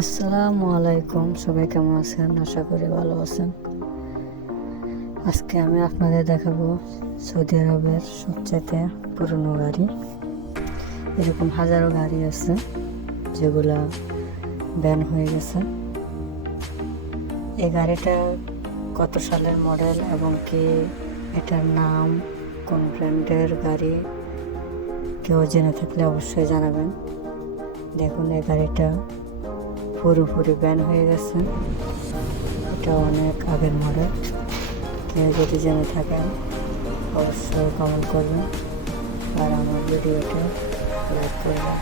আসসালামু আলাইকুম, সবাই কেমন আছেন? আশা করি ভালো আছেন। আজকে আমি আপনাদের দেখাবো সৌদি আরবের সবচেয়ে পুরনো গাড়ি। এরকম হাজারো গাড়ি আছে যেগুলা ব্যান হয়ে গেছে। এই গাড়িটা কত সালের মডেল এবং কি এটার নাম, কোন ব্র্যান্ডের গাড়ি, কেউ জেনে থাকলে অবশ্যই জানাবেন। দেখুন, এই গাড়িটা পুরোপুরি ব্যান হয়ে গেছে। এটা অনেক আগের মডেল। কেউ যদি জেনে থাকেন অবশ্যই কমেন্ট করবেন আর আমার ভিডিওটা লাইক করবেন।